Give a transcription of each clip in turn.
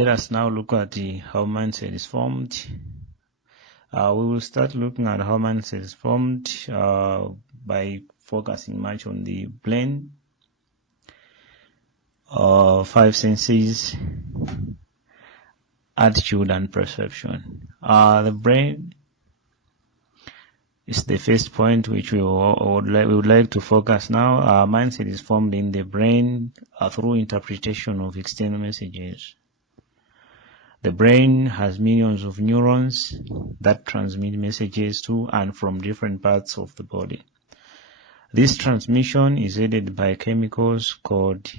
Let us now look at how mindset is formed. We will start looking at how mindset is formed by focusing much on the brain, five senses, attitude, and perception. The brain is the first point which we would like to focus now. Mindset is formed in the brain through interpretation of external messages. The brain has millions of neurons that transmit messages to and from different parts of the body. This transmission is aided by chemicals called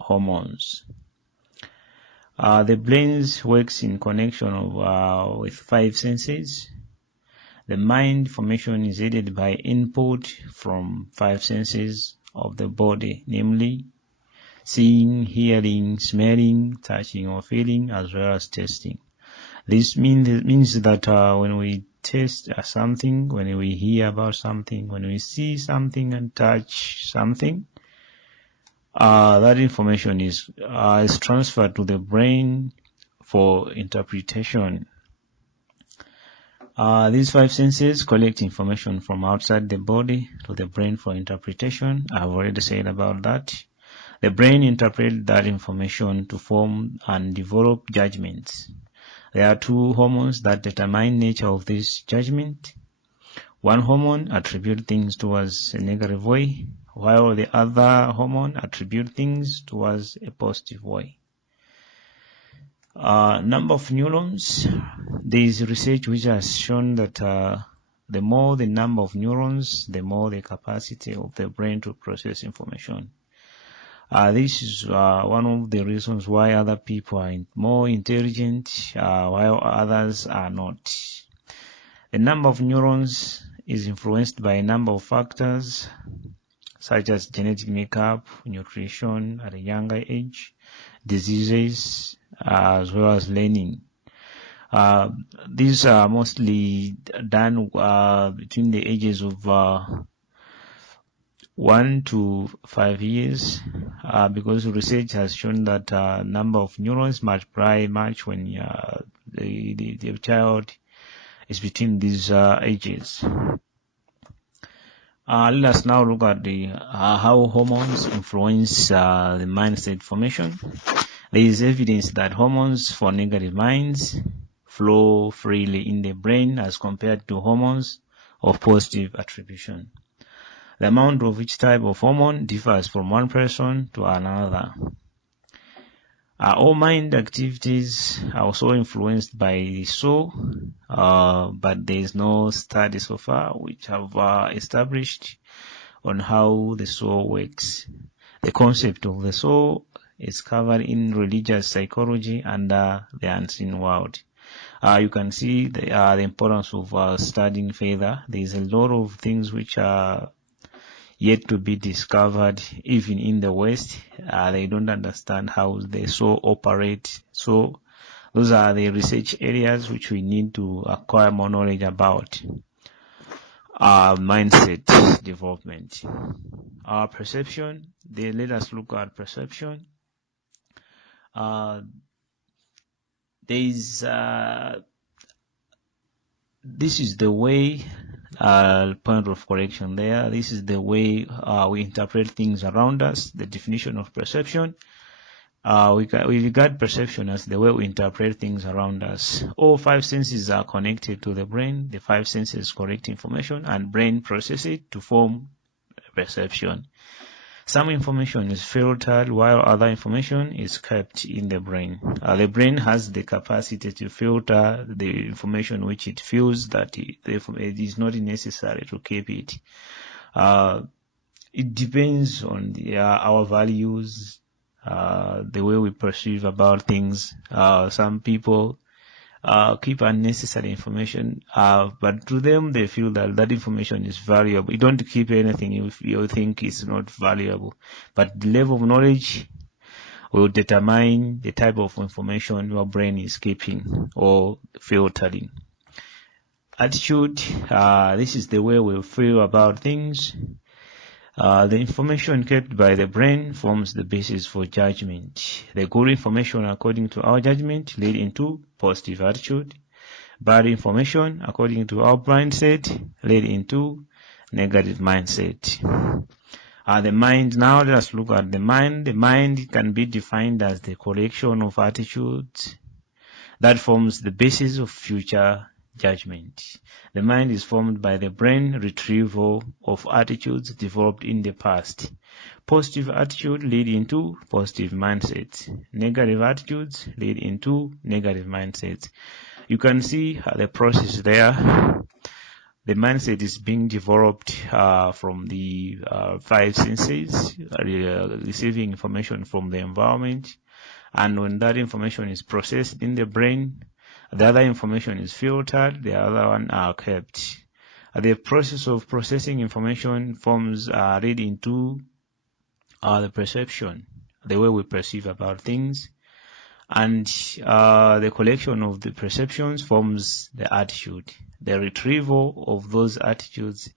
hormones. The brain works in connection with five senses. The mind formation is aided by input from five senses of the body, namely seeing, hearing, smelling, touching or feeling, as well as tasting. This means that when we taste something, when we hear about something, when we see something and touch something, that information is transferred to the brain for interpretation. These five senses collect information from outside the body to the brain for interpretation. I've already said about that. The brain interprets that information to form and develop judgments. There are two hormones that determine nature of this judgment. One hormone attributes things towards a negative way, while the other hormone attributes things towards a positive way. Number of neurons. There is research which has shown that the more the number of neurons, the more the capacity of the brain to process information. This is one of the reasons why other people are more intelligent, while others are not. The number of neurons is influenced by a number of factors, such as genetic makeup, nutrition at a younger age, diseases, as well as learning. These are mostly done between the ages of 1 to 5 years, because research has shown that number of neurons multiply much when the child is between these ages. Let us now look at how hormones influence the mindset formation. There is evidence that hormones for negative minds flow freely in the brain as compared to hormones of positive attribution. The amount of each type of hormone differs from one person to another. All mind activities are also influenced by the soul, but there is no study so far which have established on how the soul works. The concept of the soul is covered in religious psychology and the unseen world. You can see the importance of studying further. There is a lot of things which are yet to be discovered, even in the West. They don't understand how the soul operates. So those are the research areas which we need to acquire more knowledge about. Mindset development. Perception. Let us look at perception. This is the way, point of correction there, this is the way we interpret things around us, the definition of perception. We regard perception as the way we interpret things around us. All five senses are connected to the brain. The five senses collect information and brain process it to form perception. Some information is filtered while other information is kept in the brain. The brain has the capacity to filter the information which it feels that it is not necessary to keep it. It depends on our values, the way we perceive about things. Some people keep unnecessary information, but to them they feel that information is valuable. You don't keep anything if you think it's not valuable, but the level of knowledge will determine the type of information your brain is keeping or filtering. Attitude, this is the way we feel about things. The information kept by the brain forms the basis for judgment. The good information, according to our judgment, lead into positive attitude. Bad information, according to our mindset, lead into negative mindset. The mind, now let us look at the mind. The mind can be defined as the collection of attitudes that forms the basis of future judgment. The mind is formed by the brain retrieval of attitudes developed in the past. Positive attitudes lead into positive mindsets. Negative attitudes lead into negative mindsets. You can see the process there. The mindset is being developed from the five senses, receiving information from the environment. And when that information is processed in the brain, the other information is filtered, the other one are kept. The process of processing information forms lead into the perception, the way we perceive about things. And the collection of the perceptions forms the attitude. The retrieval of those attitudes